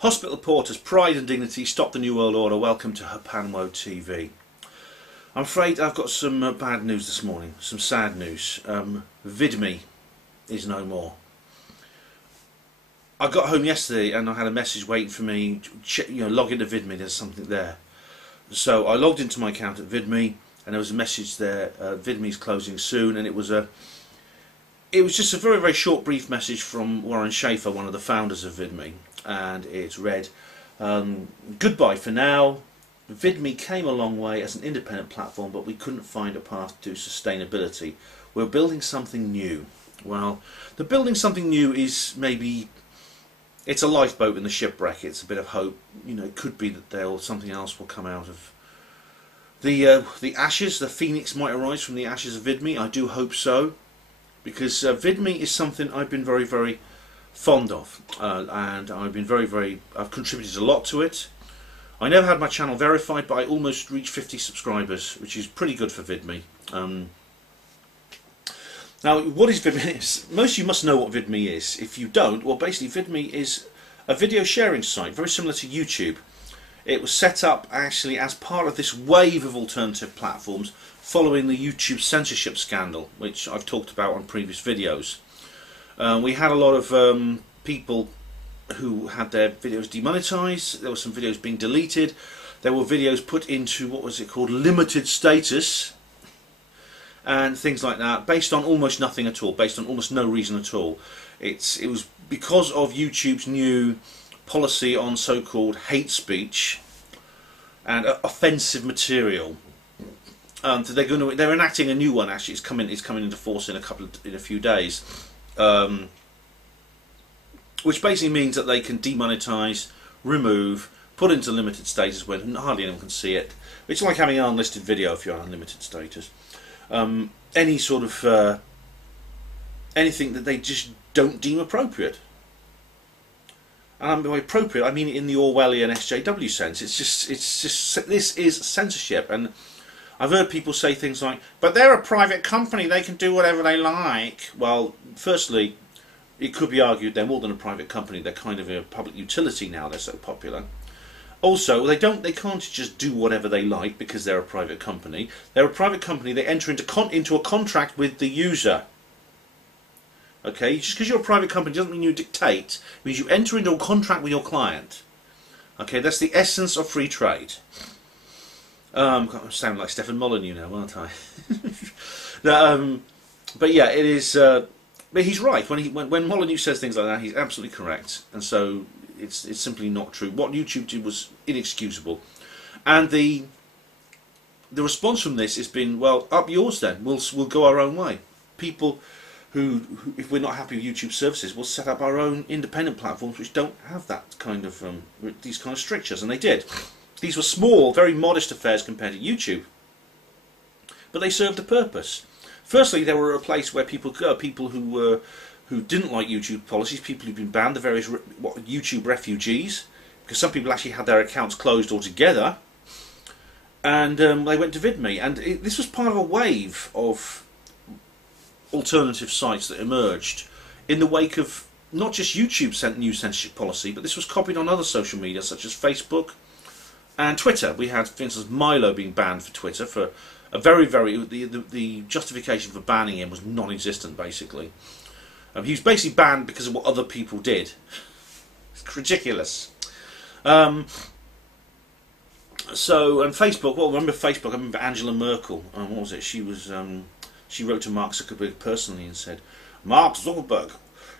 Hospital porters, pride and dignity, stop the New World Order, welcome to Hapanwo TV. I'm afraid I've got some bad news this morning, some sad news. VidMe is no more. I got home yesterday and I had a message waiting for me, log into VidMe, there's something there. So I logged into my account at VidMe and there was a message there, VidMe's closing soon, and it was just a very, very short, brief message from Warren Schaefer, one of the founders of VidMe, and it read, goodbye for now. VidMe came a long way as an independent platform, but we couldn't find a path to sustainability. We're building something new. Well, the building something new is maybe, it's a lifeboat in the shipwreck. It's a bit of hope. It could be that something else will come out of the ashes. The phoenix might arise from the ashes of VidMe. I do hope so, because VidMe is something I've been very, very fond of, and I've contributed a lot to it. I never had my channel verified, but I almost reached 50 subscribers, which is pretty good for VidMe. Now, what is VidMe? Most of you must know what VidMe is. If you don't, well, basically VidMe is a video sharing site, very similar to YouTube. It was set up actually as part of this wave of alternative platforms following the YouTube censorship scandal, which I've talked about on previous videos. We had a lot of people who had their videos demonetized. There were some videos being deleted. There were videos put into, what was it called, limited status, and things like that, based on almost nothing at all, based on almost no reason at all. It was because of YouTube's new policy on so-called hate speech and offensive material. They're enacting a new one. Actually, it's coming into force in a few days. Which basically means that they can demonetize, remove, put into limited status when hardly anyone can see it. It's like having an unlisted video if you're on unlimited status. Any sort of anything that they just don't deem appropriate. And by appropriate, I mean it in the Orwellian SJW sense. It's just this is censorship, and I've heard people say things like, "But they're a private company; they can do whatever they like." Well, firstly, it could be argued they're more than a private company. They're kind of a public utility now. They're so popular. Also, they can't just do whatever they like because they're a private company. They're a private company. They enter into a contract with the user. Okay, just because you're a private company doesn't mean you dictate. It means you enter into a contract with your client. Okay, that's the essence of free trade. I'm sounding like Stephen Molyneux now, aren't I? But yeah, it is. But he's right. When Molyneux says things like that, he's absolutely correct. And so it's simply not true. What YouTube did was inexcusable. And the response from this has been, well, up yours then. We'll go our own way. People who, if we're not happy with YouTube services, will set up our own independent platforms which don't have that kind of these kind of strictures, and they did. These were small, very modest affairs compared to YouTube, but they served a purpose. Firstly, they were a place where people who didn't like YouTube policies, people who've been banned, the various YouTube refugees, because some people actually had their accounts closed altogether, and they went to VidMe, and this was part of a wave of alternative sites that emerged in the wake of not just YouTube's new censorship policy, but this was copied on other social media such as Facebook and Twitter. We had, for instance, Milo being banned for Twitter for a the justification for banning him was non-existent, basically. He was basically banned because of what other people did. It's ridiculous. And Facebook, well, remember Facebook, I remember Angela Merkel, what was it, she wrote to Mark Zuckerberg personally and said, "Mark Zuckerberg,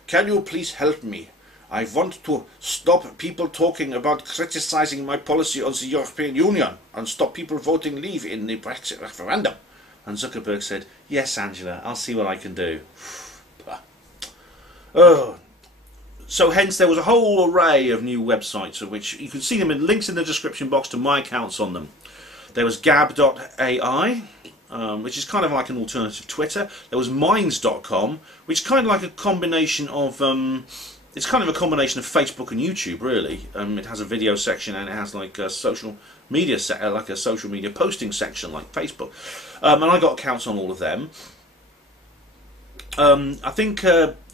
can you please help me? I want to stop people talking about criticizing my policy on the European Union and stop people voting leave in the Brexit referendum." And Zuckerberg said, "Yes, Angela, I'll see what I can do." So hence there was a whole array of new websites, of which you can see them in links in the description box to my accounts on them. There was gab.ai, which is kind of like an alternative Twitter. There was minds.com, which is kind of like a combination of it's kind of a combination of Facebook and YouTube, really. It has a video section and it has like a social media posting section like Facebook. And I got accounts on all of them. I think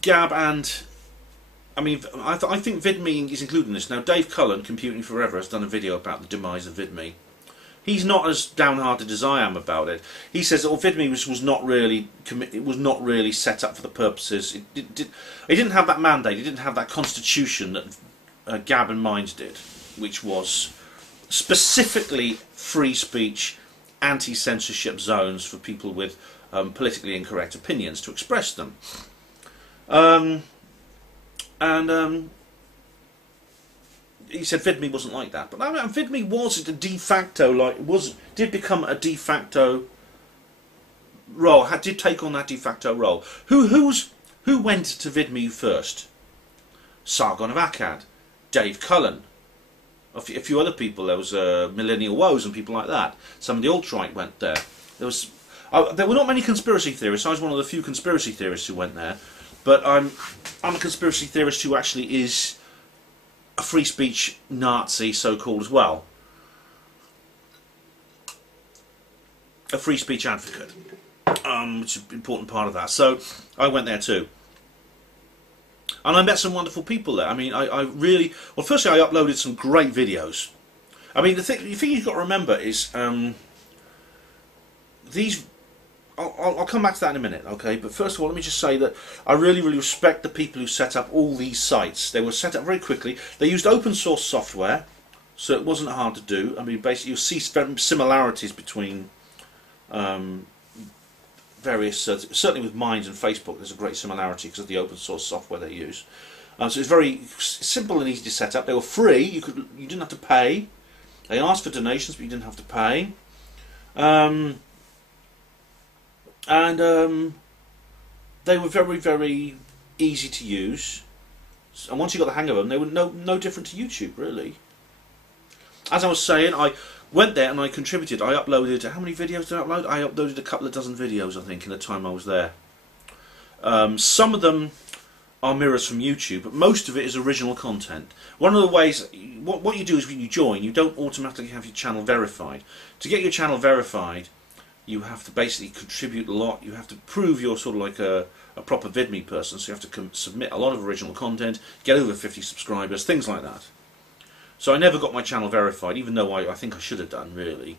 Gab and I mean, I think VidMe is included in this. Now, Dave Cullen, Computing Forever, has done a video about the demise of VidMe. He's not as downhearted as I am about it. He says that VidMe was not really set up for the purposes. It didn't have that mandate. It didn't have that constitution that Gab and Minds did, which was specifically free speech, anti-censorship zones for people with politically incorrect opinions to express them. He said VidMe wasn't like that, but I mean, VidMe was a de facto, did become a de facto role, did take on that de facto role. Who went to VidMe first? Sargon of Akkad, Dave Cullen, a few other people. There was Millennial Woes and people like that. Some of the alt-right went there. There were not many conspiracy theorists. I was one of the few conspiracy theorists who went there, but I'm a conspiracy theorist who actually is a free speech Nazi, so-called, as well. A free speech advocate, which is an important part of that. So I went there too. And I met some wonderful people there. I mean, I really... Well, firstly, I uploaded some great videos. I mean, the thing you've got to remember is... these... I'll come back to that in a minute, okay? But first of all, let me just say that I really, really respect the people who set up all these sites. They were set up very quickly. They used open source software, so it wasn't hard to do. I mean, basically, you'll see similarities between various... certainly with Minds and Facebook, there's a great similarity because of the open source software they use. So it's very simple and easy to set up. They were free. You didn't have to pay. They asked for donations, but you didn't have to pay. They were very, very easy to use, and once you got the hang of them, they were no different to YouTube, really. As I was saying, I went there and I contributed. I uploaded... How many videos did I upload? I uploaded a couple of dozen videos, I think, in the time I was there. Some of them are mirrors from YouTube, but most of it is original content. One of the ways... What you do is when you join, you don't automatically have your channel verified. To get your channel verified, you have to basically contribute a lot. You have to prove you're sort of like a proper VidMe person, so you have to submit a lot of original content, get over 50 subscribers, things like that. So I never got my channel verified, even though I think I should have done, really.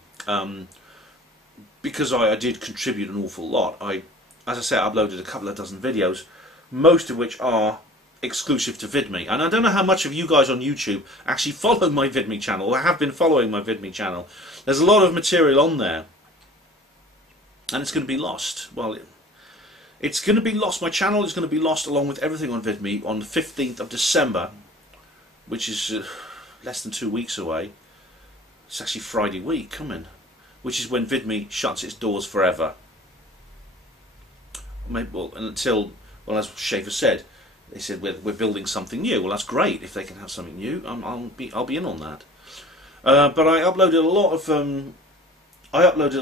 Because I did contribute an awful lot. As I said, I uploaded a couple of dozen videos, most of which are exclusive to VidMe. And I don't know how much of you guys on YouTube actually follow my VidMe channel, or have been following my VidMe channel. There's a lot of material on there, and it's going to be lost. Well, it's going to be lost. My channel is going to be lost along with everything on VidMe on the 15th of December, which is less than 2 weeks away. It's actually Friday week coming, which is when VidMe shuts its doors forever. Maybe, well, until, well, as Schaefer said, they said we're building something new. Well, that's great if they can have something new. I'll be in on that. But I uploaded a lot of a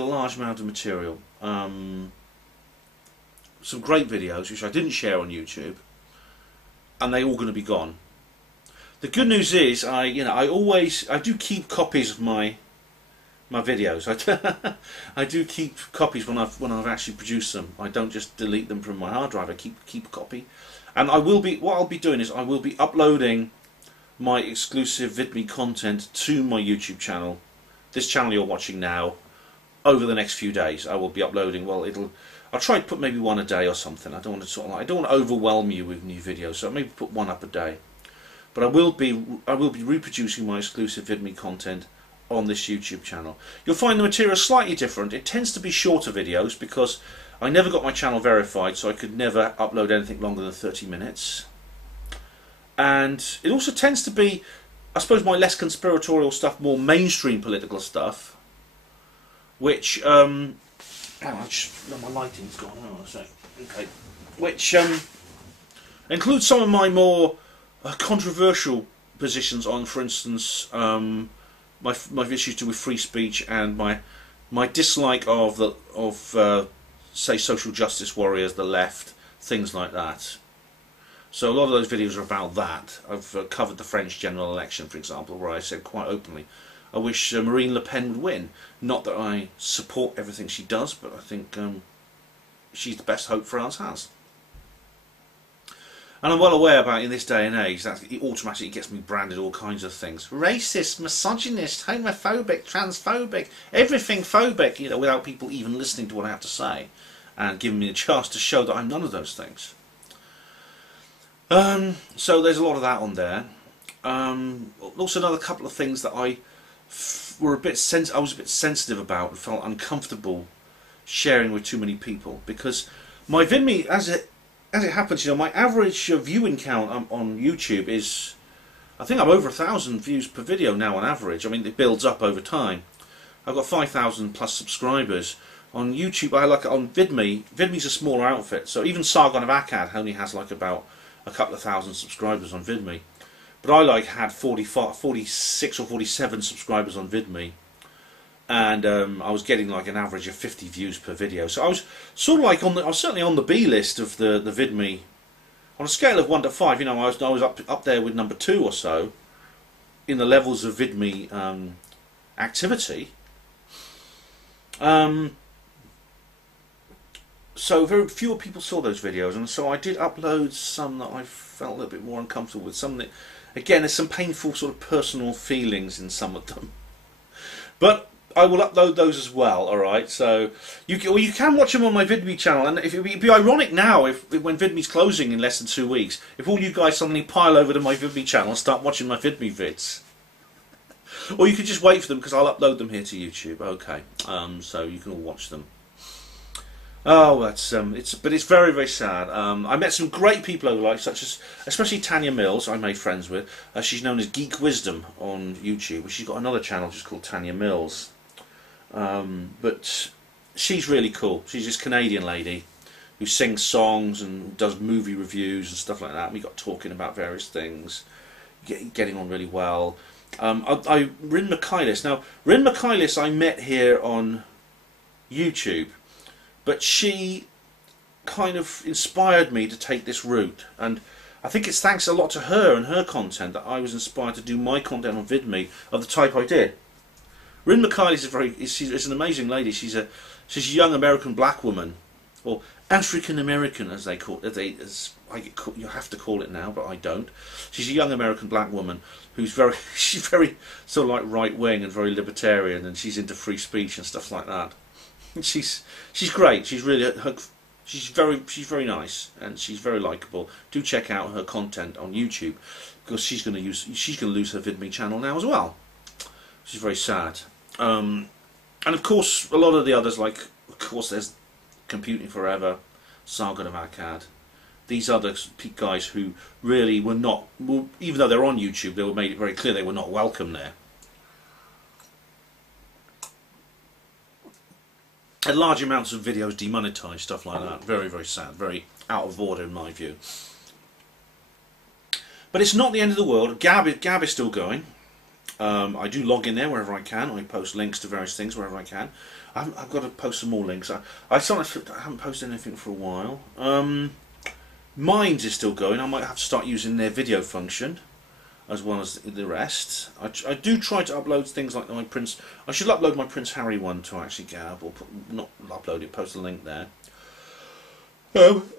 large amount of material. Some great videos which I didn't share on YouTube, and they're all going to be gone. The good news is I do keep copies of my videos. I do keep copies when I've actually produced them. I don't just delete them from my hard drive. I keep a copy, and what I'll be doing is I will be uploading my exclusive VidMe content to my YouTube channel, this channel you're watching now, over the next few days. I will be uploading. Well, I'll try to put maybe one a day or something. I don't want to overwhelm you with new videos, so maybe put one up a day. But I will be reproducing my exclusive VidMe content on this YouTube channel. You'll find the material slightly different. It tends to be shorter videos because I never got my channel verified, so I could never upload anything longer than 30 minutes. And it also tends to be, I suppose, my less conspiratorial stuff, more mainstream political stuff, which my lighting's gone. Hang on a sec. Okay, which includes some of my more controversial positions on, for instance, my issues to do with free speech and my dislike of say social justice warriors, the left, things like that. So a lot of those videos are about that. I've covered the French general election, for example, where I said quite openly, I wish Marine Le Pen would win. Not that I support everything she does, but I think she's the best hope France has. And I'm well aware about in this day and age that it automatically gets me branded all kinds of things. Racist, misogynist, homophobic, transphobic, everything phobic, you know, without people even listening to what I have to say and giving me a chance to show that I'm none of those things. So there's a lot of that on there. Also another couple of things that I was a bit sensitive about and felt uncomfortable sharing with too many people, because my VidMe, as it happens, you know, my average viewing count on YouTube is, I think I'm over 1,000 views per video now on average. I mean, it builds up over time. I've got 5,000 plus subscribers on YouTube. I like it on VidMe. VidMe's a smaller outfit, so even Sargon of Akkad only has like about a couple of thousand subscribers on VidMe. But I like had 46 or 47 subscribers on VidMe, and I was getting like an average of 50 views per video. So I was sort of like I was certainly on the B list of the VidMe. On a scale of 1 to 5, you know, I was up there with number 2 or so in the levels of VidMe activity. So very fewer people saw those videos, and so I did upload some that I felt a little bit more uncomfortable with. Some that, again, there's some painful sort of personal feelings in some of them, but I will upload those as well. All right, so you can watch them on my VidMe channel, and it'd be ironic now if when VidMe's closing in less than 2 weeks, if all you guys suddenly pile over to my VidMe channel and start watching my VidMe vids. Or you could just wait for them, because I'll upload them here to YouTube. Okay, so you can all watch them. Oh, that's but it's very, very sad. I met some great people over life, such as especially Tanya Mills. I made friends with. She's known as Geek Wisdom on YouTube. She's got another channel just called Tanya Mills. But she's really cool. She's this Canadian lady who sings songs and does movie reviews and stuff like that. And we got talking about various things, getting on really well. Rin Michaelis. Now, Rin Michaelis I met here on YouTube, but she kind of inspired me to take this route, and I think it's thanks a lot to her and her content that I was inspired to do my content on VidMe of the type I did. Rin Michaelis is an amazing lady. She's a young American black woman, or African American as they call it. You have to call it now, but I don't. She's a young American black woman who's she's very sort of like right wing and very libertarian, and she's into free speech and stuff like that. She's great. She's very nice, and she's very likable. Do check out her content on YouTube, because she's going to lose her VidMe channel now as well. She's very sad. And of course, a lot of the others, like of course there's Computing Forever, Sargon of Akkad. These other guys who really were not, even though they're on YouTube, they were made it very clear they were not welcome there. And large amounts of videos demonetized, stuff like that. Very, very sad. Very out of order in my view. But it's not the end of the world. Gab is still going. I do log in there wherever I can. I post links to various things wherever I can. I've got to post some more links. I haven't posted anything for a while. Minds is still going. I might have to start using their video function as well as the rest. I do try to upload things like my Prince. I should upload my Prince Harry one to actually Gab, or not upload it, post a link there.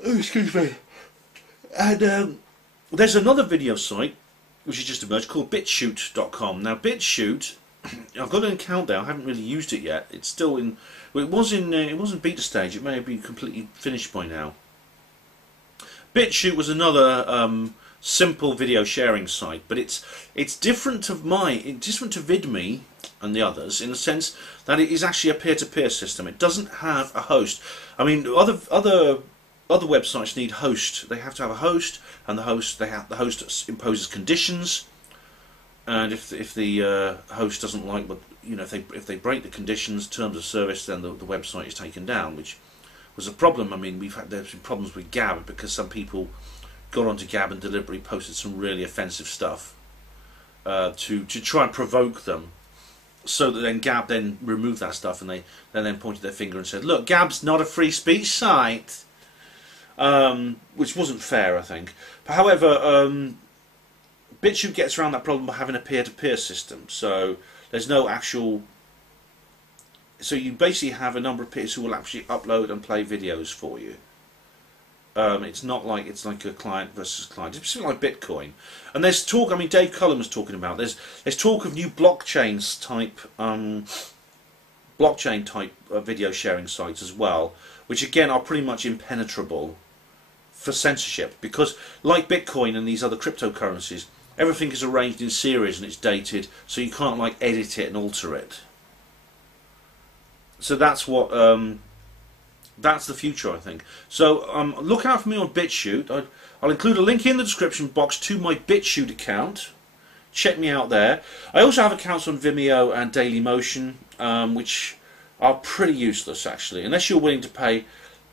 Excuse me. And there's another video site which has just emerged called BitChute.com. Now BitChute, I've got an account there. I haven't really used it yet. It's still in. Well, it was in beta stage. It may have been completely finished by now. BitChute was another simple video sharing site, but it's different to VidMe and the others in the sense that it is actually a peer-to-peer system. It doesn't have a host. I mean, other websites need host. They have to have a host, and the host imposes conditions. And if the host doesn't like what, you know, if they break the conditions, terms of service, then the website is taken down, which was a problem. I mean, there's been problems with Gab because some people got onto Gab and deliberately posted some really offensive stuff to try and provoke them, so that then Gab then removed that stuff, and they then pointed their finger and said, "Look, Gab's not a free speech site," which wasn't fair, I think. But however, BitChute gets around that problem by having a peer-to-peer system. So there's no actual. So you basically have a number of peers who will actually upload and play videos for you. It's not like it's like a client versus client. It's something like Bitcoin. And there's talk. I mean, Dave Cullen was talking about there's talk of new blockchain type video sharing sites as well, which again are pretty much impenetrable for censorship, because like Bitcoin and these other cryptocurrencies, everything is arranged in series and it's dated, so you can't like edit it and alter it. So that's what that's the future, I think. So look out for me on BitChute. I'll include a link in the description box to my BitChute account. Check me out there. I also have accounts on Vimeo and Dailymotion, which are pretty useless actually, unless you're willing to pay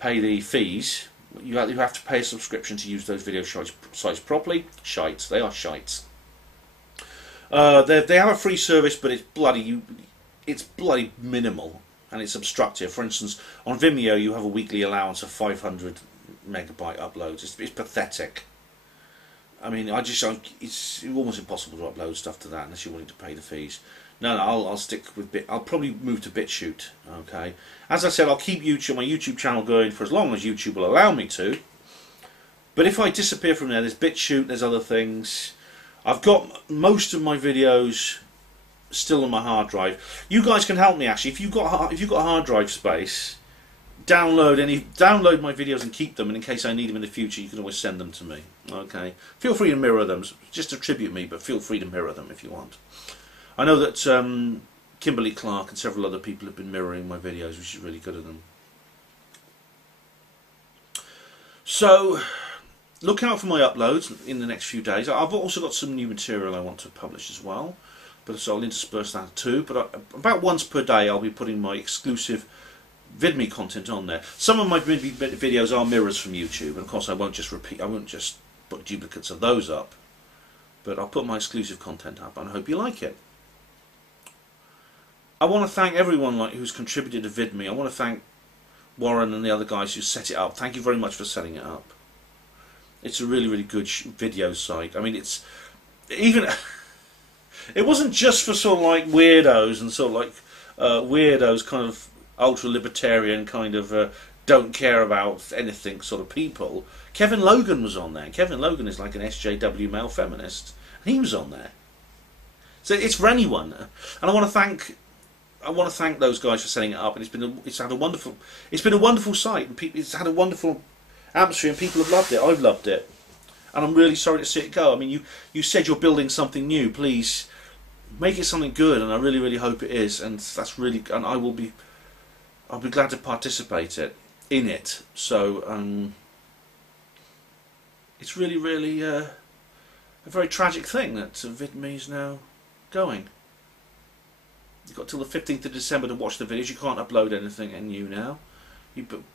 the fees. You have to pay a subscription to use those video sites properly. Shites, they are shites. They have a free service, but it's bloody minimal. And it's obstructive. For instance, on Vimeo you have a weekly allowance of 500 megabyte uploads. It's pathetic. I mean, it's almost impossible to upload stuff to that unless you're willing to pay the fees. No, I'll stick with I'll probably move to BitChute. Okay. As I said, I'll keep my YouTube channel going for as long as YouTube will allow me to. But if I disappear from there, there's BitChute, there's other things. I've got most of my videos still on my hard drive. You guys can help me actually. If you've got hard drive space, download my videos and keep them, and in case I need them in the future you can always send them to me. Okay, feel free to mirror them, just attribute me, but feel free to mirror them if you want. I know that Kimberly Clark and several other people have been mirroring my videos, which is really good of them. So look out for my uploads in the next few days. I've also got some new material I want to publish as well, but so I'll intersperse that too. But about once per day I'll be putting my exclusive VidMe content on there. Some of my VidMe videos are mirrors from YouTube, and of course I won't just put duplicates of those up, but I'll put my exclusive content up, and I hope you like it. I want to thank everyone who's contributed to VidMe. I want to thank Warren and the other guys who set it up. Thank you very much for setting it up. It's a really, really good video site. I mean, it's even it wasn't just for sort of like weirdos and sort of like weirdos, kind of ultra-libertarian kind of don't care about anything sort of people. Kevin Logan was on there. Kevin Logan is like an SJW male feminist, and he was on there. So it's for anyone, and I want to thank those guys for setting it up. And it's been a wonderful site, and it's had a wonderful atmosphere, and people have loved it. I've loved it, and I'm really sorry to see it go. I mean, you said you're building something new. Please make it something good, and I really, really hope it is. And I'll be glad to participate in it. So it's really, really a very tragic thing that VidMe is now going. You've got till the 15th of December to watch the videos. You can't upload anything new now.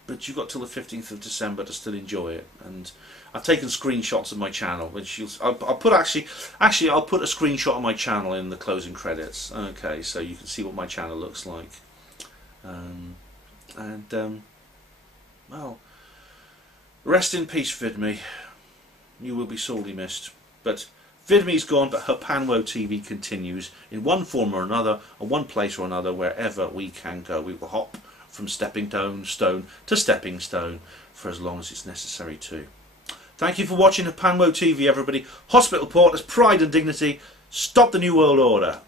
But you've got till the 15th of December to still enjoy it. And I've taken screenshots of my channel, which I'll put I'll put a screenshot of my channel in the closing credits. Okay, so you can see what my channel looks like. Well, rest in peace, VidMe. You will be sorely missed. But VidMe's gone, but her Panwo TV continues in one form or another, or one place or another, wherever we can go. We will hop from stepping stone to stepping stone for as long as it's necessary to. Thank you for watching Panwo TV, everybody. Hospital Port as pride and dignity. Stop the New World Order.